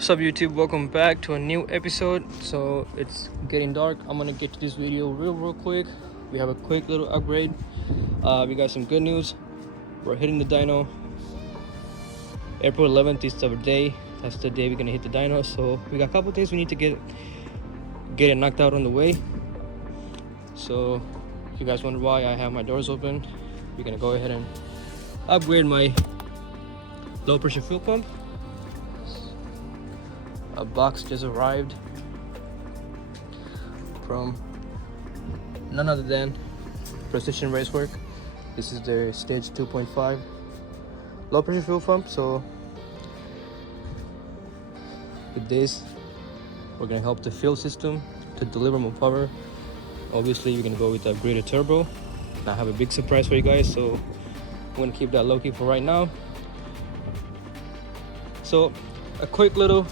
What's up YouTube, welcome back to a new episode. So it's getting dark. I'm gonna get to this video real quick. We have a quick little upgrade. We got some good news. We're hitting the dyno. April 11th is our day. That's the day we're gonna hit the dyno. So we got a couple things we need to get it knocked out on the way. So if you guys wonder why I have my doors open, we're gonna go ahead and upgrade my low pressure fuel pump. A box just arrived from none other than Precision Racework. This is their stage 2.5 low pressure fuel pump. So with this, we're gonna help the fuel system to deliver more power. Obviously, we're gonna go with the upgraded turbo. I have a big surprise for you guys, so I'm gonna keep that low key for right now. So a quick little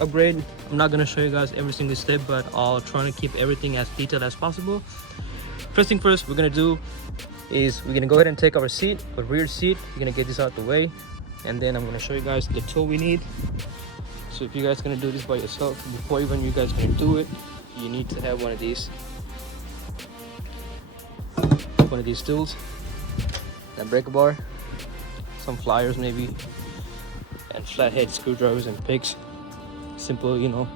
upgrade. I'm not gonna show you guys every single step, but I'll try to keep everything as detailed as possible. First thing first, we're gonna do is we're gonna go ahead and take our seat, our rear seat. We're gonna get this out the way, and then I'm gonna show you guys the tool we need. So if you guys gonna do this by yourself, before even you guys gonna do it, you need to have one of these tools, a breaker bar, some pliers maybe, and flathead screwdrivers and picks. Simple, you know,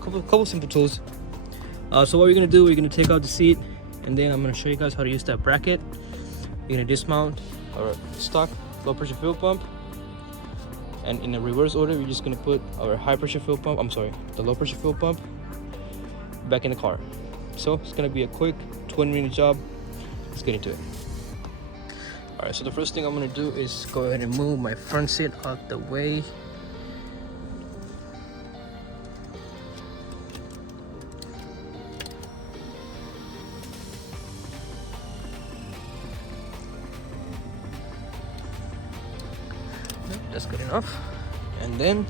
couple simple tools. So what we're gonna do, we're gonna take out the seat, and then I'm gonna show you guys how to use that bracket. We're gonna dismount our stock low pressure fuel pump, and in the reverse order, we're just gonna put our high pressure fuel pump, the low pressure fuel pump back in the car. So it's gonna be a quick 20-minute job. Let's get into it. All right, so the first thing I'm gonna do is go ahead and move my front seat out the way. That's good enough. And then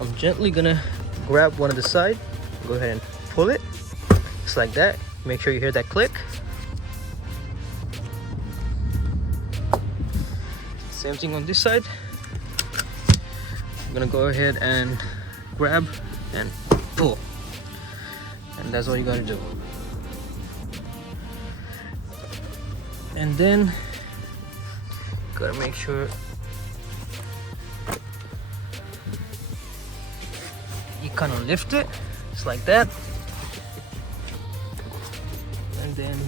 I'm gently gonna grab one of the side, go ahead and pull it just like that. Make sure you hear that click. Same thing on this side. I'm gonna go ahead and grab and pull, and that's all you gotta do. And then gotta make sure you kind of lift it just like that, and then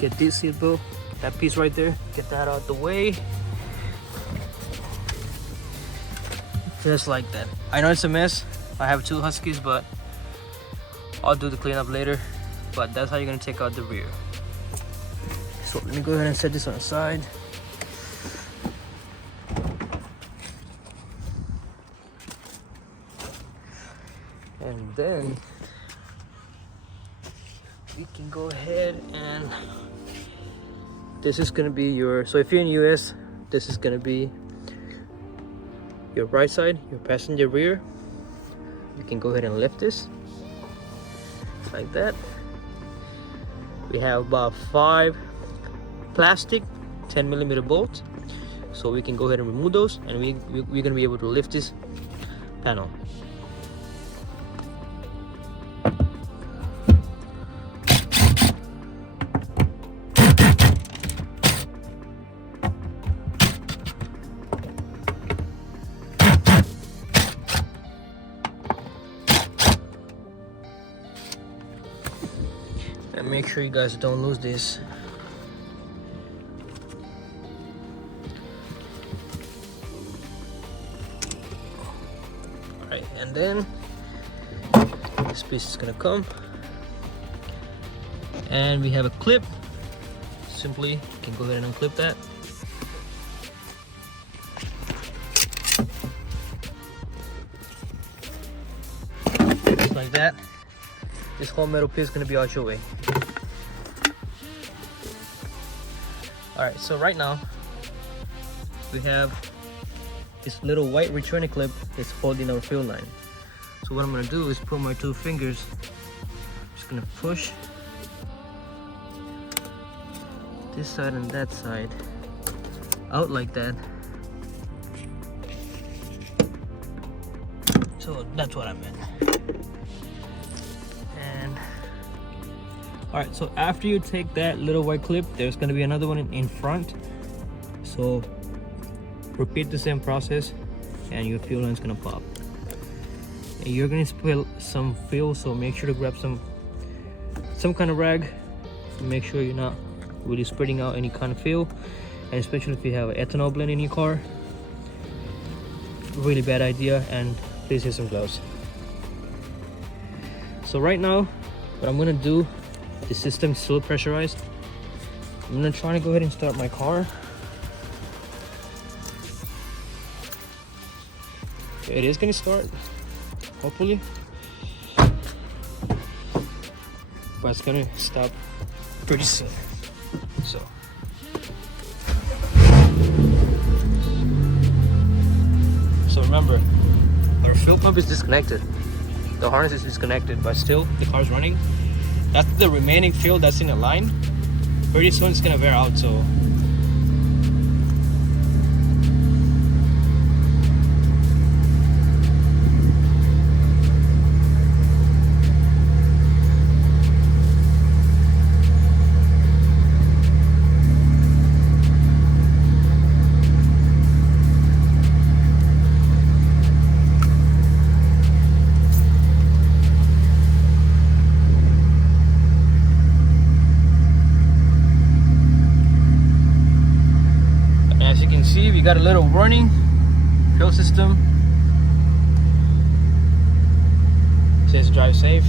get this seat belt, that piece right there, get that out the way, just like that. I know it's a mess. I have two Huskies, but I'll do the cleanup later. But that's how you're gonna take out the rear. So let me go ahead and set this on the side. And then we can go ahead and this is gonna be your, so if you're in US, this is gonna be your right side, your passenger rear. You can go ahead and lift this like that. We have about 5 plastic 10mm bolts, so we can go ahead and remove those, and we're gonna be able to lift this panel. And make sure you guys don't lose this. Alright, and then this piece is gonna come, and we have a clip. Simply you can go ahead and unclip that. Just like that. This whole metal piece is gonna be out your way. Alright, so right now we have this little white returning clip that's holding our fuel line. So what I'm gonna do is put my 2 fingers, just gonna push this side and that side out like that, So that's what I meant. And all right, so after you take that little white clip, there's going to be another one in front. So repeat the same process and your fuel line is going to pop. And you're going to spill some fuel, so make sure to grab some kind of rag. Make sure you're not really spreading out any kind of fuel, and especially if you have an ethanol blend in your car, really bad idea. And please use some gloves. So right now what I'm going to do, the system is still pressurized. I'm going to try to go ahead and start my car. It is going to start, hopefully, but it's going to stop pretty soon. So remember, our fuel pump is disconnected. The harness is disconnected, but still the car's running. That's the remaining fuel that's in the line. Pretty soon it's going to wear out, so see, we got a little warning. Fuel system says drive safe.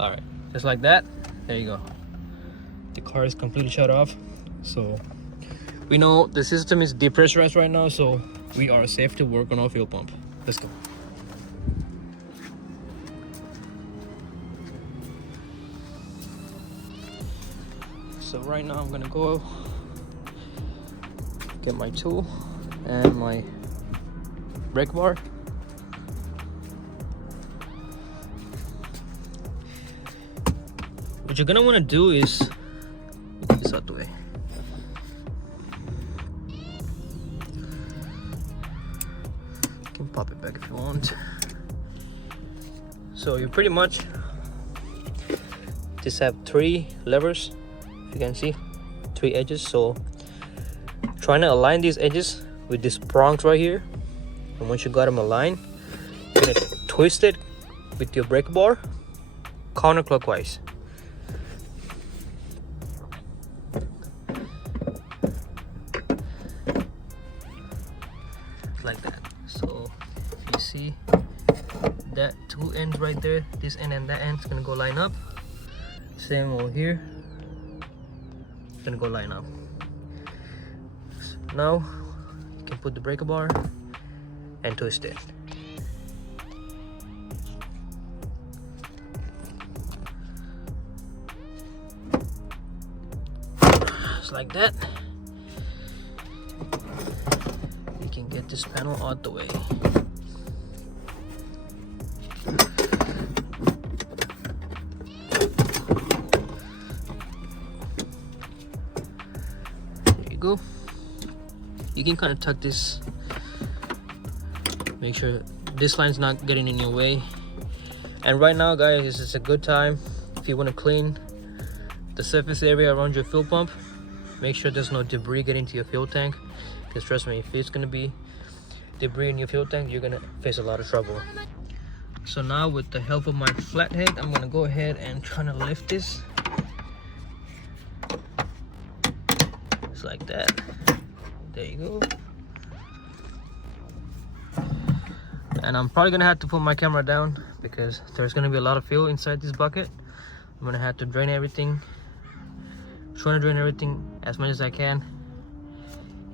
All right, just like that. There you go. The car is completely shut off. So we know the system is depressurized right now, so we are safe to work on our fuel pump. Let's go. So right now I'm gonna go get my tool and my brake bar. What you're gonna want to do is get this out the way. You can pop it back if you want. So you pretty much just have 3 levers. You can see 3 edges, so trying to align these edges with these prongs right here, and once you got them aligned, you're gonna twist it with your brake bar counterclockwise. Like that. So you see that 2 ends right there, this end and that end is gonna go line up. Same over here, gonna go line up. So now you can put the brake bar and twist it. Just like that. You can get this panel out the way. Go. You can kind of tuck this, make sure this line's not getting in your way. And right now guys, this is a good time if you want to clean the surface area around your fuel pump. Make sure there's no debris getting to your fuel tank, because trust me, if it's going to be debris in your fuel tank, you're going to face a lot of trouble. So now with the help of my flathead, I'm going to go ahead and try to lift this just like that. There you go. And I'm probably gonna have to put my camera down because there's gonna be a lot of fuel inside this bucket. I'm gonna have to drain everything, trying to drain everything as much as I can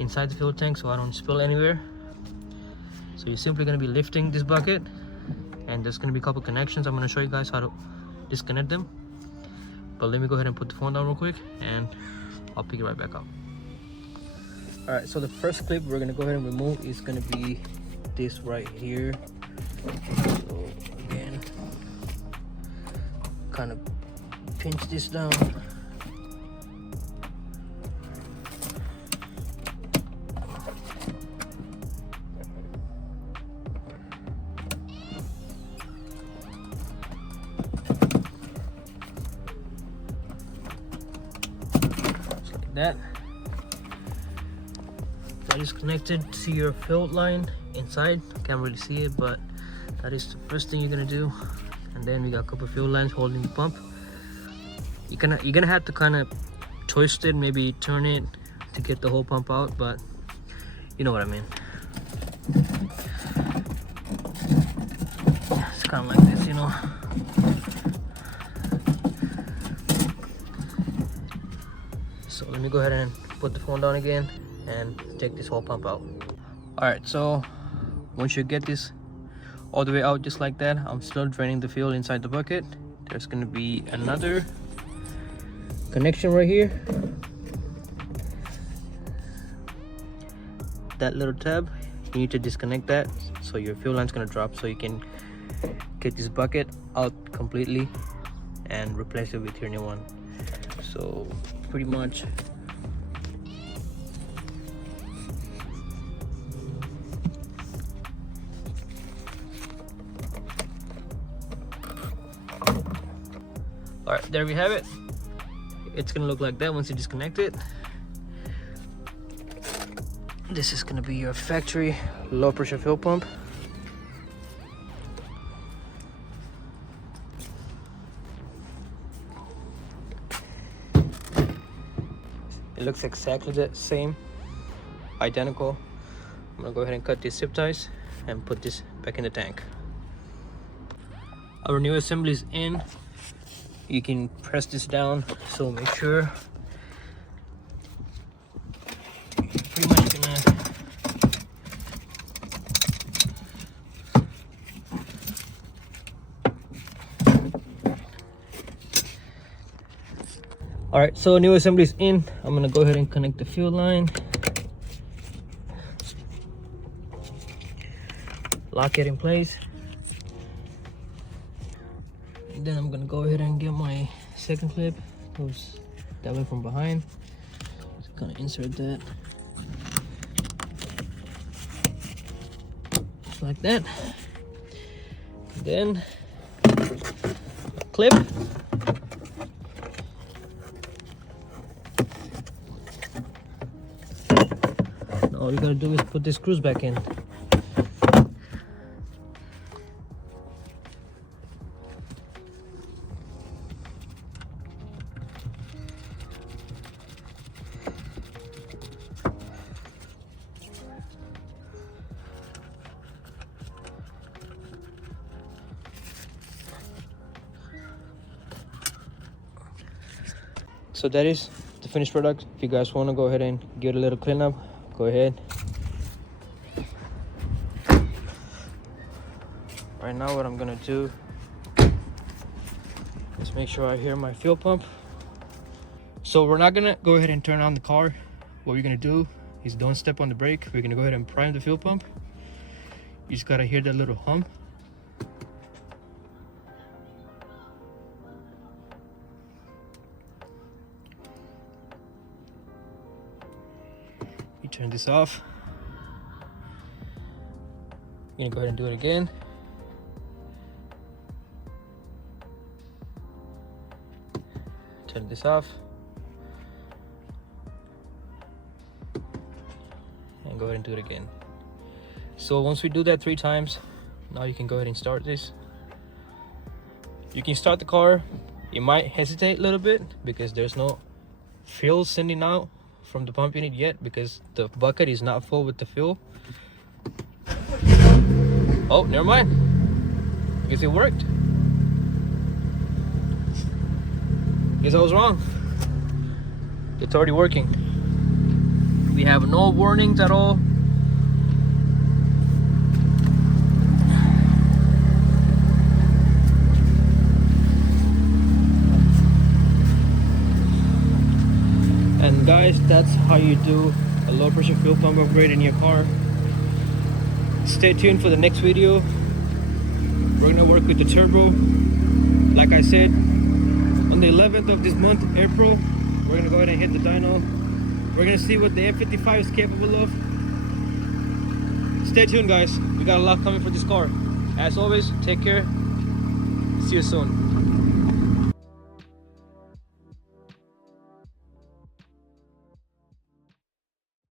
inside the fuel tank so I don't spill anywhere. So you're simply gonna be lifting this bucket, and there's gonna be a couple connections. I'm gonna show you guys how to disconnect them. But let me go ahead and put the phone down real quick and I'll pick it right back up. All right, so the first clip we're gonna go ahead and remove is gonna be this right here. So again, kind of pinch this down. that. That is connected to your fill line inside. Can't really see it, but that is the first thing you're gonna do. And then we got a couple fuel lines holding the pump. You're gonna have to kind of twist it, maybe turn it to get the whole pump out, but you know what I mean. It's kind of like this, you know. So let me go ahead and put the phone down again and take this whole pump out. All right, so once you get this all the way out just like that, I'm still draining the fuel inside the bucket. There's gonna be another connection right here. That little tab, you need to disconnect that, so your fuel line's gonna drop, so you can get this bucket out completely and replace it with your new one. So pretty much all right, there we have it. It's gonna look like that once you disconnect it. This is gonna be your factory low pressure fuel pump. It looks exactly the same, identical. I'm gonna go ahead and cut these zip ties and put this back in the tank. Our new assembly is in. You can press this down, so make sure. Pretty much gonna all right, so new assembly is in. I'm gonna go ahead and connect the fuel line, lock it in place, and then I'm gonna go ahead and get my second clip. Goes that way from behind. Just gonna insert that just like that. And then clip. All you gotta do is put the screws back in. So that is the finished product. If you guys want to go ahead and give it a little cleanup, go ahead. Right now what I'm gonna do is make sure I hear my fuel pump. So we're not gonna go ahead and turn on the car. What we're gonna do is don't step on the brake. We're gonna go ahead and prime the fuel pump. You just gotta hear that little hum. You turn this off. You're gonna go ahead and do it again. Turn this off. And go ahead and do it again. So once we do that 3 times, now you can go ahead and start this. You can start the car. You might hesitate a little bit because there's no fuel sending out from the pump unit yet because the bucket is not full with the fuel. Oh, never mind. Guess it worked. Guess I was wrong. It's already working. We have no warnings at all. And guys, that's how you do a low pressure fuel pump upgrade in your car. Stay tuned for the next video. We're gonna work with the turbo. Like I said, on the 11th of this month, April, we're gonna go ahead and hit the dyno. We're gonna see what the F55 is capable of. Stay tuned, guys. We got a lot coming for this car. As always, take care. See you soon.